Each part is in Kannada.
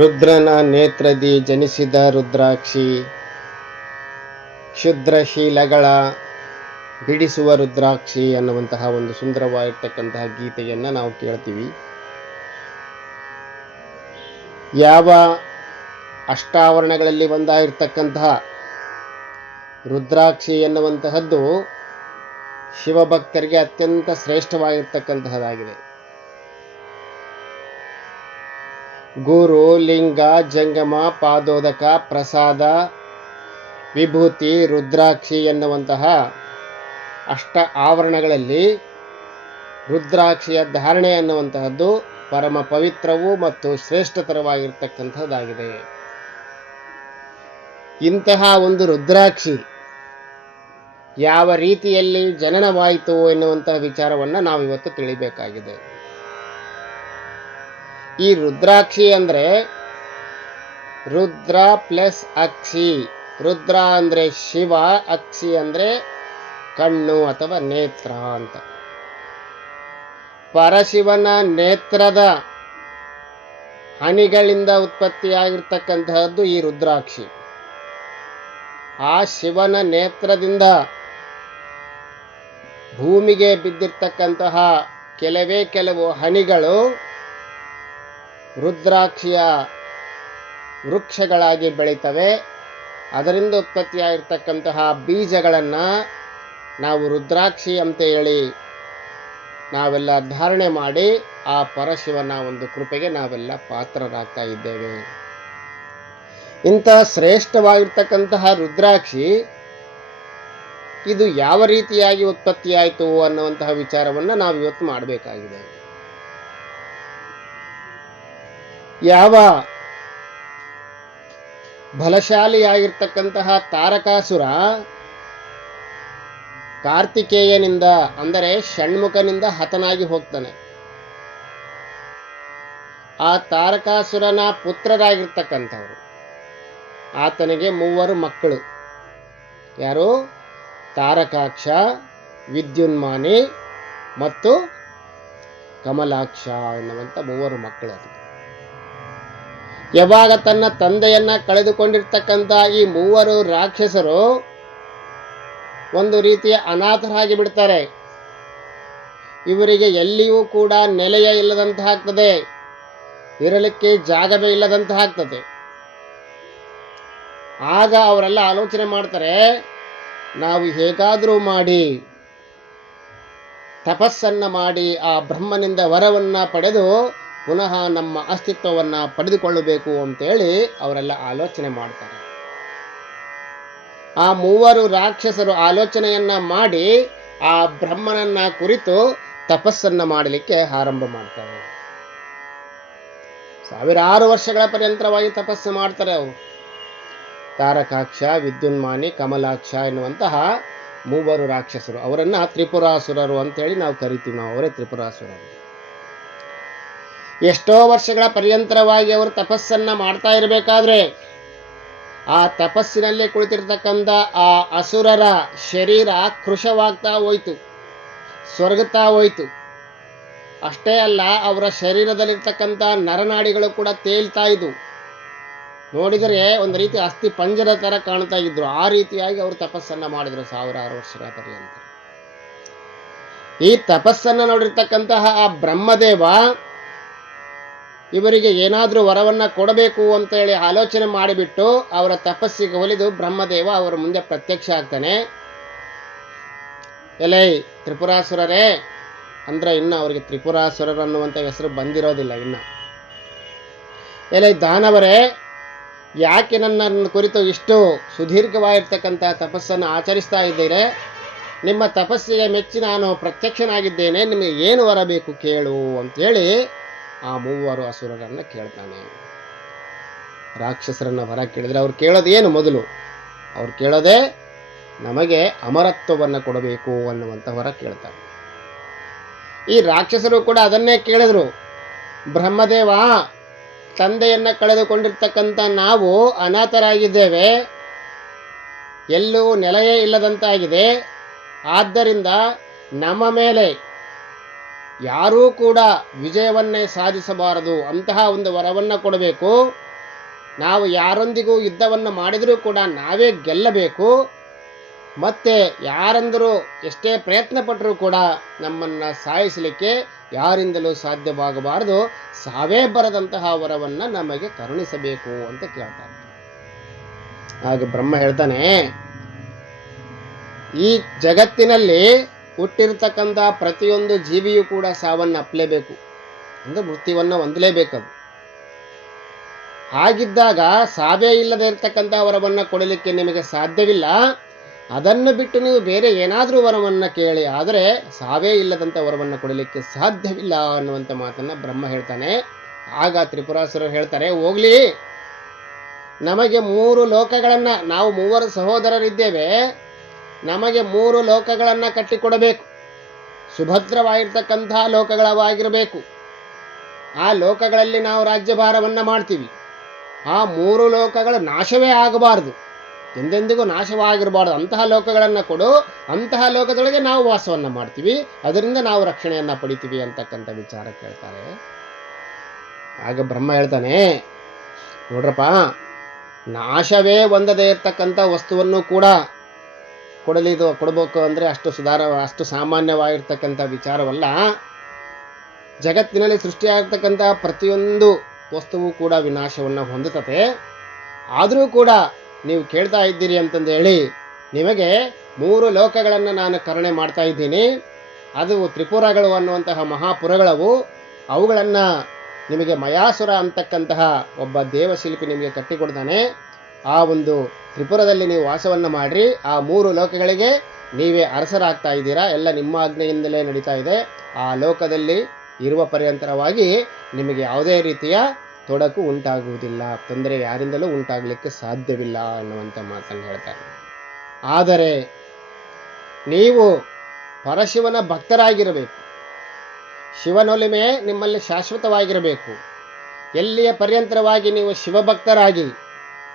ರುದ್ರನ ನೇತ್ರದಿ ಜನಿಸಿದ ರುದ್ರಾಕ್ಷಿ. ಕ್ಷುದ್ರಶೀಲಗಳ ಬಿಡಿಸುವ ರುದ್ರಾಕ್ಷಿ ಅನ್ನುವಂತಹ ಒಂದು ಸುಂದರವಾಗಿರ್ತಕ್ಕಂತಹ ಗೀತೆಯನ್ನು ನಾವು ಕೇಳ್ತೀವಿ. ಯಾವ ಅಷ್ಟಾವರಣಗಳಲ್ಲಿ ಒಂದಾಗಿರ್ತಕ್ಕಂತಹ ರುದ್ರಾಕ್ಷಿ ಎನ್ನುವಂತಹದ್ದು ಶಿವಭಕ್ತರಿಗೆ ಅತ್ಯಂತ ಶ್ರೇಷ್ಠವಾಗಿರ್ತಕ್ಕಂತಹದ್ದಾಗಿದೆ. ಗುರು ಲಿಂಗ ಜಂಗಮ ಪಾದೋದಕ ಪ್ರಸಾದ ವಿಭೂತಿ ರುದ್ರಾಕ್ಷಿ ಎನ್ನುವಂತಹ ಅಷ್ಟ ಆವರಣಗಳಲ್ಲಿ ರುದ್ರಾಕ್ಷಿಯ ಧಾರಣೆ ಅನ್ನುವಂತಹದ್ದು ಪರಮ ಪವಿತ್ರವೂ ಮತ್ತು ಶ್ರೇಷ್ಠತರವಾಗಿರ್ತಕ್ಕಂಥದ್ದಾಗಿದೆ. ಇಂತಹ ಒಂದು ರುದ್ರಾಕ್ಷಿ ಯಾವ ರೀತಿಯಲ್ಲಿ ಜನನವಾಯಿತು ಎನ್ನುವಂತಹ ವಿಚಾರವನ್ನು ನಾವು ಇವತ್ತು ತಿಳಿಬೇಕಾಗಿದೆ. ಈ ರುದ್ರಾಕ್ಷಿ ಅಂದ್ರೆ ರುದ್ರ ಪ್ಲಸ್ ಅಕ್ಷಿ. ರುದ್ರ ಅಂದ್ರೆ ಶಿವ, ಅಕ್ಷಿ ಅಂದ್ರೆ ಕಣ್ಣು ಅಥವಾ ನೇತ್ರ ಅಂತ. ಪರಶಿವನ ನೇತ್ರದ ಹನಿಗಳಿಂದ ಉತ್ಪತ್ತಿಯಾಗಿರ್ತಕ್ಕಂತಹದ್ದು ಈ ರುದ್ರಾಕ್ಷಿ. ಆ ಶಿವನ ನೇತ್ರದಿಂದ ಭೂಮಿಗೆ ಬಿದ್ದಿರ್ತಕ್ಕಂತಹ ಕೆಲವೇ ಕೆಲವು ಹನಿಗಳು ರುದ್ರಾಕ್ಷಿಯ ವೃಕ್ಷಗಳಾಗಿ ಬೆಳೀತವೆ. ಅದರಿಂದ ಉತ್ಪತ್ತಿಯಾಗಿರ್ತಕ್ಕಂತಹ ಬೀಜಗಳನ್ನು ನಾವು ರುದ್ರಾಕ್ಷಿ ಅಂತ ಹೇಳಿ ನಾವೆಲ್ಲ ಧಾರಣೆ ಮಾಡಿ ಆ ಪರಶಿವನ ಒಂದು ಕೃಪೆಗೆ ನಾವೆಲ್ಲ ಪಾತ್ರರಾಗ್ತಾ ಇದ್ದೇವೆ. ಇಂತಹ ಶ್ರೇಷ್ಠವಾಗಿರ್ತಕ್ಕಂತಹ ರುದ್ರಾಕ್ಷಿ ಇದು ಯಾವ ರೀತಿಯಾಗಿ ಉತ್ಪತ್ತಿಯಾಯಿತು ಅನ್ನುವಂತಹ ವಿಚಾರವನ್ನು ನಾವು ಇವತ್ತು ಮಾಡಬೇಕಾಗಿದೆ. ಯಾವ ಬಲಶಾಲಿಯಾಗಿರ್ತಕ್ಕಂತಹ ತಾರಕಾಸುರ ಕಾರ್ತಿಕೇಯನಿಂದ, ಅಂದರೆ ಷಣ್ಮುಖನಿಂದ ಹತನಾಗಿ ಹೋಗ್ತಾನೆ. ಆ ತಾರಕಾಸುರನ ಪುತ್ರರಾಗಿರ್ತಕ್ಕಂಥವರು. ಆತನಿಗೆ ಮೂವರು ಮಕ್ಕಳು. ಯಾರು? ತಾರಕಾಕ್ಷ, ವಿದ್ಯುನ್ಮಾನಿ ಮತ್ತು ಕಮಲಾಕ್ಷ ಎನ್ನುವಂಥ ಮೂವರು ಮಕ್ಕಳು ಅದು ಯಾವಾಗ ತನ್ನ ತಂದೆಯನ್ನ ಕಳೆದುಕೊಂಡಿರ್ತಕ್ಕಂಥ ಈ ಮೂವರು ರಾಕ್ಷಸರು ಒಂದು ರೀತಿಯ ಅನಾಥರಾಗಿ ಬಿಡ್ತಾರೆ. ಇವರಿಗೆ ಎಲ್ಲಿಯೂ ಕೂಡ ನೆಲೆಯ ಇಲ್ಲದಂತಹ ಆಗ್ತದೆ. ಇರಲಿಕ್ಕೆ ಜಾಗವೇ ಇಲ್ಲದಂತಹ ಆಗ್ತದೆ. ಆಗ ಅವರೆಲ್ಲ ಆಲೋಚನೆ ಮಾಡ್ತಾರೆ, ನಾವು ಹೇಗಾದರೂ ಮಾಡಿ, ತಪಸ್ಸನ್ನು ಮಾಡಿ ಆ ಬ್ರಹ್ಮನಿಂದ ವರವನ್ನು ಪಡೆದು ಪುನಃ ನಮ್ಮ ಅಸ್ತಿತ್ವವನ್ನ ಪಡೆದುಕೊಳ್ಳಬೇಕು ಅಂತೇಳಿ ಅವರೆಲ್ಲ ಆಲೋಚನೆ ಮಾಡ್ತಾರೆ. ಆ ಮೂವರು ರಾಕ್ಷಸರು ಆಲೋಚನೆಯನ್ನ ಮಾಡಿ ಆ ಬ್ರಹ್ಮನನ್ನ ಕುರಿತು ತಪಸ್ಸನ್ನ ಮಾಡಲಿಕ್ಕೆ ಆರಂಭ ಮಾಡ್ತಾರೆ. ಸಾವಿರಾರು ವರ್ಷಗಳ ಪರ್ಯಂತರವಾಗಿ ತಪಸ್ಸು ಮಾಡ್ತಾರೆ ಅವರು. ತಾರಕಾಕ್ಷ, ವಿದ್ಯುನ್ಮಾನಿ, ಕಮಲಾಕ್ಷ ಎನ್ನುವಂತಹ ಮೂವರು ರಾಕ್ಷಸರು. ಅವರನ್ನ ತ್ರಿಪುರಾಸುರರು ಅಂತೇಳಿ ನಾವು ಕರಿತೀವಿ ನಾವು. ಅವರೇ ತ್ರಿಪುರಾಸುರರು. ಎಷ್ಟೋ ವರ್ಷಗಳ ಪರ್ಯಂತರವಾಗಿ ಅವರು ತಪಸ್ಸನ್ನು ಮಾಡ್ತಾ ಇರಬೇಕಾದ್ರೆ ಆ ತಪಸ್ಸಿನಲ್ಲಿ ಕುಳಿತಿರ್ತಕ್ಕಂಥ ಆ ಅಸುರರ ಶರೀರ ಕೃಶವಾಗ್ತಾ ಹೋಯ್ತು ಸ್ವರ್ಗತಾ ಹೋಯ್ತು. ಅಷ್ಟೇ ಅಲ್ಲ, ಅವರ ಶರೀರದಲ್ಲಿರ್ತಕ್ಕಂಥ ನರನಾಡಿಗಳು ಕೂಡ ತೇಲ್ತಾ ಇದ್ವು. ನೋಡಿದರೆ ಒಂದು ರೀತಿ ಅಸ್ಥಿ ಪಂಜರ ಥರ ಕಾಣ್ತಾ ಇದ್ರು. ಆ ರೀತಿಯಾಗಿ ಅವರು ತಪಸ್ಸನ್ನು ಮಾಡಿದರು ಸಾವಿರಾರು ವರ್ಷಗಳ ಪರ್ಯಂತ ಈ ತಪಸ್ಸನ್ನು ನೋಡಿರ್ತಕ್ಕಂತಹ ಆ ಬ್ರಹ್ಮದೇವ ಇವರಿಗೆ ಏನಾದರೂ ವರವನ್ನು ಕೊಡಬೇಕು ಅಂತ ಹೇಳಿ ಆಲೋಚನೆ ಮಾಡಿಬಿಟ್ಟು ಅವರ ತಪಸ್ಸಿಗೆ ಒಲಿದು ಬ್ರಹ್ಮದೇವ ಅವರ ಮುಂದೆ ಪ್ರತ್ಯಕ್ಷ ಆಗ್ತಾನೆ. ಎಲೈ, ತ್ರಿಪುರಾಸುರರೇ, ಅಂದ್ರೆ ಇನ್ನು ಅವರಿಗೆ ತ್ರಿಪುರಾಸುರರು ಅನ್ನುವಂಥ ಹೆಸರು ಬಂದಿರೋದಿಲ್ಲ ಇನ್ನು. ಎಲೈ, ದಾನವರೇ, ಯಾಕೆ ನನ್ನ ಕುರಿತು ಇಷ್ಟು ಸುದೀರ್ಘವಾಗಿರ್ತಕ್ಕಂಥ ತಪಸ್ಸನ್ನು ಆಚರಿಸ್ತಾ ಇದ್ದೀರೆ? ನಿಮ್ಮ ತಪಸ್ಸಿಗೆ ಮೆಚ್ಚಿ ನಾನು ಪ್ರತ್ಯಕ್ಷನಾಗಿದ್ದೇನೆ, ನಿಮಗೆ ಏನು ವರ ಬೇಕು ಕೇಳು ಅಂತೇಳಿ ಆ ಮೂವರು ಅಸುರರನ್ನ ಕೇಳ್ತಾನೆ. ರಾಕ್ಷಸರನ್ನು ವರ ಕೇಳಿದರೆ ಅವ್ರು ಕೇಳೋದೇನು ಮೊದಲು? ಅವ್ರು ಕೇಳೋದೇ ನಮಗೆ ಅಮರತ್ವವನ್ನು ಕೊಡಬೇಕು ಅನ್ನುವಂಥ ವರ ಕೇಳ್ತಾರೆ. ಈ ರಾಕ್ಷಸರು ಕೂಡ ಅದನ್ನೇ ಕೇಳಿದ್ರು. ಬ್ರಹ್ಮದೇವ, ತಂದೆಯನ್ನು ಕಳೆದುಕೊಂಡಿರ್ತಕ್ಕಂಥ ನಾವು ಅನಾಥರಾಗಿದ್ದೇವೆ. ಎಲ್ಲೂ ನೆಲೆಯೇ ಇಲ್ಲದಂತಾಗಿದೆ. ಆದ್ದರಿಂದ ನಮ್ಮ ಮೇಲೆ ಯಾರೂ ಕೂಡ ವಿಜಯವನ್ನೇ ಸಾಧಿಸಬಾರದು. ಅಂತಹ ಒಂದು ವರವನ್ನು ಕೊಡಬೇಕು. ನಾವು ಯಾರೊಂದಿಗೂ ಯುದ್ಧವನ್ನು ಮಾಡಿದರೂ ಕೂಡ ನಾವೇ ಗೆಲ್ಲಬೇಕು. ಮತ್ತೆ ಯಾರಂದರೂ ಎಷ್ಟೇ ಪ್ರಯತ್ನ ಪಟ್ಟರೂ ಕೂಡ ನಮ್ಮನ್ನು ಸಾಯಿಸಲಿಕ್ಕೆ ಯಾರಿಂದಲೂ ಸಾಧ್ಯವಾಗಬಾರದು. ಸಾವೇ ಬರದಂತಹ ವರವನ್ನು ನಮಗೆ ಕರುಣಿಸಬೇಕು ಅಂತ ಕೇಳ್ತಾರೆ. ಹಾಗೆ ಬ್ರಹ್ಮ ಹೇಳ್ತಾನೆ, ಈ ಜಗತ್ತಿನಲ್ಲಿ ಹುಟ್ಟಿರ್ತಕ್ಕಂಥ ಪ್ರತಿಯೊಂದು ಜೀವಿಯೂ ಕೂಡ ಸಾವನ್ನು ಅಪ್ಪಲೇಬೇಕು. ಅಂದ್ರೆ ಮೃತ್ಯುವನ್ನು ಹೊಂದಲೇಬೇಕದು. ಹಾಗಿದ್ದಾಗ ಸಾವೇ ಇಲ್ಲದೆ ಇರತಕ್ಕಂಥ ವರವನ್ನು ಕೊಡಲಿಕ್ಕೆ ನಿಮಗೆ ಸಾಧ್ಯವಿಲ್ಲ. ಅದನ್ನು ಬಿಟ್ಟು ನೀವು ಬೇರೆ ಏನಾದರೂ ವರವನ್ನು ಕೇಳಿ, ಆದರೆ ಸಾವೇ ಇಲ್ಲದಂಥ ವರವನ್ನು ಕೊಡಲಿಕ್ಕೆ ಸಾಧ್ಯವಿಲ್ಲ ಅನ್ನುವಂಥ ಮಾತನ್ನು ಬ್ರಹ್ಮ ಹೇಳ್ತಾನೆ. ಆಗ ತ್ರಿಪುರಾಸುರರು ಹೇಳ್ತಾರೆ, ಹೋಗ್ಲಿ. ನಮಗೆ ಮೂರು ಲೋಕಗಳನ್ನು ನಾವು ಮೂವರು ಸಹೋದರರಿದ್ದೇವೆ. ನಮಗೆ ಮೂರು ಲೋಕಗಳನ್ನು ಕಟ್ಟಿಕೊಡಬೇಕು. ಸುಭದ್ರವಾಗಿರ್ತಕ್ಕಂತಹ ಲೋಕಗಳವಾಗಿರಬೇಕು. ಆ ಲೋಕಗಳಲ್ಲಿ ನಾವು ರಾಜ್ಯಭಾರವನ್ನು ಮಾಡ್ತೀವಿ. ಆ ಮೂರು ಲೋಕಗಳು ನಾಶವೇ ಆಗಬಾರದು. ಎಂದೆಂದಿಗೂ ನಾಶವಾಗಿರಬಾರ್ದು. ಅಂತಹ ಲೋಕಗಳನ್ನು ಕೊಡು. ಅಂತಹ ಲೋಕದೊಳಗೆ ನಾವು ವಾಸವನ್ನು ಮಾಡ್ತೀವಿ. ಅದರಿಂದ ನಾವು ರಕ್ಷಣೆಯನ್ನು ಪಡಿತೀವಿ ಅಂತಕ್ಕಂಥ ವಿಚಾರ ಕೇಳ್ತಾರೆ. ಆಗ ಬ್ರಹ್ಮ ಹೇಳ್ತಾನೆ, ನೋಡ್ರಪ್ಪ, ನಾಶವೇ ಹೊಂದದೇ ಇರತಕ್ಕಂಥ ವಸ್ತುವನ್ನು ಕೂಡ ಕೊಡಲಿದು ಕೊಡಬೇಕು ಅಂದರೆ ಅಷ್ಟು ಸುಧಾರ, ಅಷ್ಟು ಸಾಮಾನ್ಯವಾಗಿರ್ತಕ್ಕಂಥ ವಿಚಾರವಲ್ಲ. ಜಗತ್ತಿನಲ್ಲಿ ಸೃಷ್ಟಿಯಾಗ್ತಕ್ಕಂಥ ಪ್ರತಿಯೊಂದು ವಸ್ತುವು ಕೂಡ ವಿನಾಶವನ್ನು ಹೊಂದುತ್ತದೆ ಆದರೂ ಕೂಡ ನೀವು ಕೇಳ್ತಾ ಇದ್ದೀರಿ ಅಂತಂದು ಹೇಳಿ ನಿಮಗೆ ಮೂರು ಲೋಕಗಳನ್ನು ನಾನು ಕರುಣೆ ಮಾಡ್ತಾ ಇದ್ದೀನಿ. ಅದು ತ್ರಿಪುರಗಳು ಅನ್ನುವಂತಹ ಮಹಾಪುರಗಳವು. ಅವುಗಳನ್ನು ನಿಮಗೆ ಮಯಾಸುರ ಅಂತಕ್ಕಂತಹ ಒಬ್ಬ ದೇವಶಿಲ್ಪಿ ನಿಮಗೆ ಕಟ್ಟಿಕೊಡ್ತಾನೆ. ಆ ಒಂದು ತ್ರಿಪುರದಲ್ಲಿ ನೀವು ವಾಸವನ್ನು ಮಾಡಿರಿ. ಆ ಮೂರು ಲೋಕಗಳಿಗೆ ನೀವೇ ಅರಸರಾಗ್ತಾ ಇದ್ದೀರಾ. ಎಲ್ಲ ನಿಮ್ಮ ಆಜ್ಞೆಯಿಂದಲೇ ನಡೀತಾ ಇದೆ. ಆ ಲೋಕದಲ್ಲಿ ಇರುವ ಪರ್ಯಂತರವಾಗಿ ನಿಮಗೆ ಯಾವುದೇ ರೀತಿಯ ತೊಡಕು ಉಂಟಾಗುವುದಿಲ್ಲ. ತೊಂದರೆ ಯಾರಿಂದಲೂ ಉಂಟಾಗಲಿಕ್ಕೆ ಸಾಧ್ಯವಿಲ್ಲ ಅನ್ನುವಂಥ ಮಾತನ್ನು ಹೇಳ್ತಾರೆ. ಆದರೆ ನೀವು ಪರಶಿವನ ಭಕ್ತರಾಗಿರಬೇಕು. ಶಿವನೊಲಿಮೆ ನಿಮ್ಮಲ್ಲಿ ಶಾಶ್ವತವಾಗಿರಬೇಕು. ಎಲ್ಲಿಯ ಪರ್ಯಂತರವಾಗಿ ನೀವು ಶಿವಭಕ್ತರಾಗಿ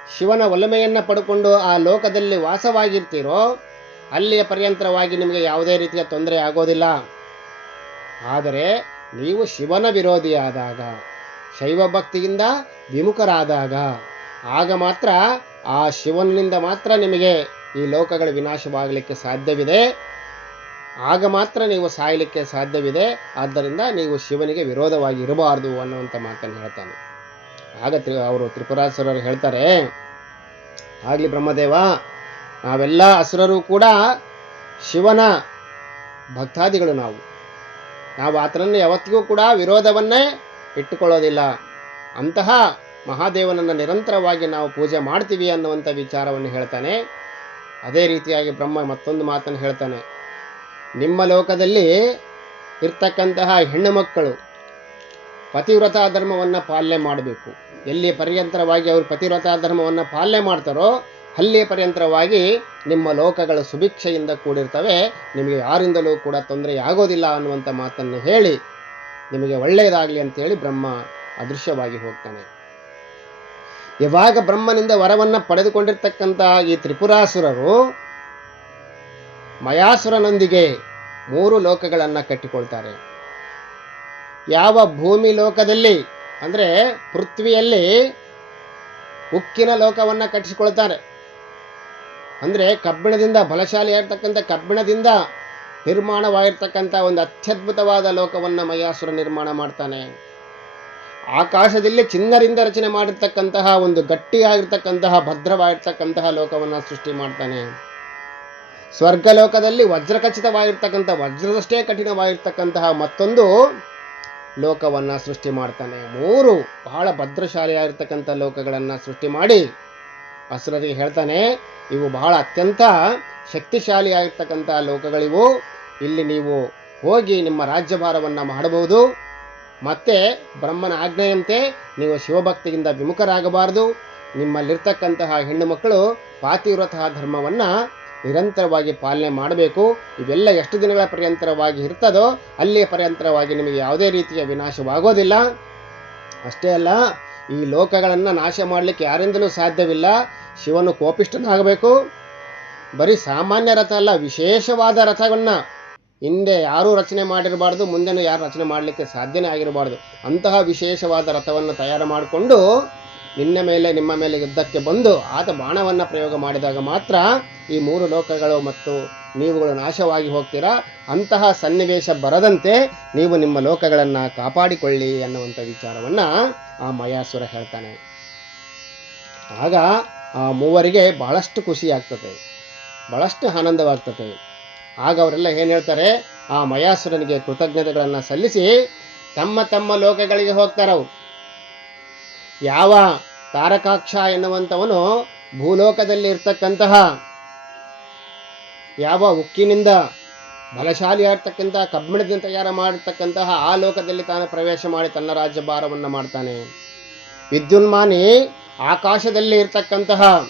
ಶಿವನ ಒಲಮೆಯನ್ನು ಪಡ್ಕೊಂಡು ಆ ಲೋಕದಲ್ಲಿ ವಾಸವಾಗಿರ್ತೀರೋ, ಅಲ್ಲಿಯ ಪರ್ಯಂತರವಾಗಿ ನಿಮಗೆ ಯಾವುದೇ ರೀತಿಯ ತೊಂದರೆ ಆಗೋದಿಲ್ಲ. ಆದರೆ ನೀವು ಶಿವನ ವಿರೋಧಿಯಾದಾಗ, ಶೈವ ಭಕ್ತಿಯಿಂದ ವಿಮುಖರಾದಾಗ, ಆಗ ಮಾತ್ರ ಆ ಶಿವನಿಂದ ಮಾತ್ರ ನಿಮಗೆ ಈ ಲೋಕಗಳ ವಿನಾಶವಾಗಲಿಕ್ಕೆ ಸಾಧ್ಯವಿದೆ. ಆಗ ಮಾತ್ರ ನೀವು ಸಾಯಲಿಕ್ಕೆ ಸಾಧ್ಯವಿದೆ. ಆದ್ದರಿಂದ ನೀವು ಶಿವನಿಗೆ ವಿರೋಧವಾಗಿ ಇರಬಾರದು ಅನ್ನುವಂಥ ಮಾತನ್ನು ಹೇಳ್ತಾನೆ. ಆಗ ತ್ರಿ ಅವರು ತ್ರಿಪುರಾಸುರರು ಹೇಳ್ತಾರೆ, ಆಗಲಿ ಬ್ರಹ್ಮದೇವ, ನಾವೆಲ್ಲ ಅಸುರರು ಕೂಡ ಶಿವನ ಭಕ್ತಾದಿಗಳು ನಾವು. ನಾವು ಆತನನ್ನು ಯಾವತ್ತಿಗೂ ಕೂಡ ವಿರೋಧವನ್ನೇ ಇಟ್ಟುಕೊಳ್ಳೋದಿಲ್ಲ. ಅಂತಹ ಮಹಾದೇವನನ್ನು ನಿರಂತರವಾಗಿ ನಾವು ಪೂಜೆ ಮಾಡ್ತೀವಿ ಅನ್ನುವಂಥ ವಿಚಾರವನ್ನು ಹೇಳ್ತಾನೆ. ಅದೇ ರೀತಿಯಾಗಿ ಬ್ರಹ್ಮ ಮತ್ತೊಂದು ಮಾತನ್ನು ಹೇಳ್ತಾನೆ. ನಿಮ್ಮ ಲೋಕದಲ್ಲಿ ಇರ್ತಕ್ಕಂತಹ ಹೆಣ್ಣು ಮಕ್ಕಳು ಪತಿವ್ರತ ಧರ್ಮವನ್ನು ಪಾಲನೆ ಮಾಡಬೇಕು. ಎಲ್ಲಿ ಪರ್ಯಂತರವಾಗಿ ಅವರು ಪತಿವ್ರತ ಧರ್ಮವನ್ನು ಪಾಲನೆ ಮಾಡ್ತಾರೋ ಅಲ್ಲಿ ಪರ್ಯಂತರವಾಗಿ ನಿಮ್ಮ ಲೋಕಗಳು ಸುಭಿಕ್ಷೆಯಿಂದ ಕೂಡಿರ್ತವೆ. ನಿಮಗೆ ಯಾರಿಂದಲೂ ಕೂಡ ತೊಂದರೆ ಆಗೋದಿಲ್ಲ ಅನ್ನುವಂಥ ಮಾತನ್ನು ಹೇಳಿ ನಿಮಗೆ ಒಳ್ಳೆಯದಾಗಲಿ ಅಂತೇಳಿ ಬ್ರಹ್ಮ ಅದೃಶ್ಯವಾಗಿ ಹೋಗ್ತಾನೆ. ಯಾವಾಗ ಬ್ರಹ್ಮನಿಂದ ವರವನ್ನು ಪಡೆದುಕೊಂಡಿರ್ತಕ್ಕಂಥ ಈ ತ್ರಿಪುರಾಸುರರು ಮಯಾಸುರನೊಂದಿಗೆ ಮೂರು ಲೋಕಗಳನ್ನು ಕಟ್ಟಿಕೊಳ್ತಾರೆ. ಯಾವ ಭೂಮಿ ಲೋಕದಲ್ಲಿ ಅಂದರೆ ಪೃಥ್ವಿಯಲ್ಲಿ ಉಕ್ಕಿನ ಲೋಕವನ್ನು ಕಟ್ಟಿಸಿಕೊಳ್ತಾರೆ. ಅಂದರೆ ಕಬ್ಬಿಣದಿಂದ ಬಲಶಾಲಿಯಾಗಿರ್ತಕ್ಕಂಥ ಕಬ್ಬಿಣದಿಂದ ನಿರ್ಮಾಣವಾಗಿರ್ತಕ್ಕಂಥ ಒಂದು ಅತ್ಯದ್ಭುತವಾದ ಲೋಕವನ್ನು ಮಯಾಸುರ ನಿರ್ಮಾಣ ಮಾಡ್ತಾನೆ. ಆಕಾಶದಲ್ಲಿ ಚಿನ್ನರಿಂದ ರಚನೆ ಮಾಡಿರ್ತಕ್ಕಂತಹ ಒಂದು ಗಟ್ಟಿಯಾಗಿರ್ತಕ್ಕಂತಹ ಭದ್ರವಾಗಿರ್ತಕ್ಕಂತಹ ಲೋಕವನ್ನು ಸೃಷ್ಟಿ ಮಾಡ್ತಾನೆ. ಸ್ವರ್ಗಲೋಕದಲ್ಲಿ ವಜ್ರಖಚಿತವಾಗಿರ್ತಕ್ಕಂಥ ವಜ್ರದಷ್ಟೇ ಕಠಿಣವಾಗಿರ್ತಕ್ಕಂತಹ ಮತ್ತೊಂದು ಲೋಕವನ್ನು ಸೃಷ್ಟಿ ಮಾಡ್ತಾನೆ. ಮೂರು ಬಹಳ ಭದ್ರಶಾಲಿಯಾಗಿರ್ತಕ್ಕಂಥ ಲೋಕಗಳನ್ನು ಸೃಷ್ಟಿ ಮಾಡಿ ಅಸುರರಿಗೆ ಹೇಳ್ತಾನೆ, ಇವು ಬಹಳ ಅತ್ಯಂತ ಶಕ್ತಿಶಾಲಿಯಾಗಿರ್ತಕ್ಕಂಥ ಲೋಕಗಳಿವು. ಇಲ್ಲಿ ನೀವು ಹೋಗಿ ನಿಮ್ಮ ರಾಜ್ಯಭಾರವನ್ನು ಮಾಡಬಹುದು. ಮತ್ತೆ ಬ್ರಹ್ಮನ ಆಜ್ಞೆಯಂತೆ ನೀವು ಶಿವಭಕ್ತಿಯಿಂದ ವಿಮುಖರಾಗಬಾರದು. ನಿಮ್ಮಲ್ಲಿರ್ತಕ್ಕಂತಹ ಹೆಣ್ಣು ಮಕ್ಕಳು ಪಾತಿವ್ರತ ಧರ್ಮವನ್ನು ನಿರಂತರವಾಗಿ ಪಾಲನೆ ಮಾಡಬೇಕು. ಇವೆಲ್ಲ ಎಷ್ಟು ದಿನಗಳ ಪರ್ಯಂತರವಾಗಿ ಇರ್ತದೋ ಅಲ್ಲಿ ಪರ್ಯಂತರವಾಗಿ ನಿಮಗೆ ಯಾವುದೇ ರೀತಿಯ ವಿನಾಶವಾಗೋದಿಲ್ಲ. ಅಷ್ಟೇ ಅಲ್ಲ, ಈ ಲೋಕಗಳನ್ನು ನಾಶ ಮಾಡಲಿಕ್ಕೆ ಯಾರಿಂದಲೂ ಸಾಧ್ಯವಿಲ್ಲ. ಶಿವನು ಕೋಪಿಷ್ಠನಾಗಬೇಕು. ಬರೀ ಸಾಮಾನ್ಯ ರಥ ಅಲ್ಲ, ವಿಶೇಷವಾದ ರಥವನ್ನು. ಹಿಂದೆ ಯಾರೂ ರಚನೆ ಮಾಡಿರಬಾರ್ದು, ಮುಂದೆನೂ ಯಾರು ರಚನೆ ಮಾಡಲಿಕ್ಕೆ ಸಾಧ್ಯನೇ ಆಗಿರಬಾರ್ದು. ಅಂತಹ ವಿಶೇಷವಾದ ರಥವನ್ನು ತಯಾರು ಮಾಡಿಕೊಂಡು ನಿನ್ನ ಮೇಲೆ, ನಿಮ್ಮ ಮೇಲೆ ಯುದ್ಧಕ್ಕೆ ಬಂದು ಆತ ಬಾಣವನ್ನು ಪ್ರಯೋಗ ಮಾಡಿದಾಗ ಮಾತ್ರ ಈ ಮೂರು ಲೋಕಗಳು ಮತ್ತು ನೀವುಗಳು ನಾಶವಾಗಿ ಹೋಗ್ತೀರಾ? ಅಂತಹ ಸನ್ನಿವೇಶ ಬರದಂತೆ ನೀವು ನಿಮ್ಮ ಲೋಕಗಳನ್ನು ಕಾಪಾಡಿಕೊಳ್ಳಿ ಅನ್ನುವಂಥ ವಿಚಾರವನ್ನ ಆ ಮಯಾಸುರ ಹೇಳ್ತಾನೆ. ಆಗ ಆ ಮೂವರಿಗೆ ಬಹಳಷ್ಟು ಖುಷಿ ಆಗ್ತದೆ, ಬಹಳಷ್ಟು ಆನಂದವಾಗ್ತದೆ. ಆಗ ಅವರೆಲ್ಲ ಏನು ಹೇಳ್ತಾರೆ? ಆ ಮಯಾಸುರನಿಗೆ ಕೃತಜ್ಞತೆಗಳನ್ನು ಸಲ್ಲಿಸಿ ತಮ್ಮ ತಮ್ಮ ಲೋಕಗಳಿಗೆ ಹೋಗ್ತಾರವು. ಯಾವ ತಾರಕಾಕ್ಷ ಎನ್ನುವಂಥವನು ಭೂಲೋಕದಲ್ಲಿ ಇರ್ತಕ್ಕಂತಹ ಯಾವ ಉಕ್ಕಿನಿಂದ ಬಲಶಾಲಿಯಾಗಿರ್ತಕ್ಕಂತಹ, ಕಬ್ಬಿಣದಿಂದ ತಯಾರು ಮಾಡಿರ್ತಕ್ಕಂತಹ ಆ ಲೋಕದಲ್ಲಿ ತಾನು ಪ್ರವೇಶ ಮಾಡಿ ತನ್ನ ರಾಜ್ಯಭಾರವನ್ನು ಮಾಡ್ತಾನೆ. ವಿದ್ಯುನ್ಮಾನಿ ಆಕಾಶದಲ್ಲಿ ಇರ್ತಕ್ಕಂತಹ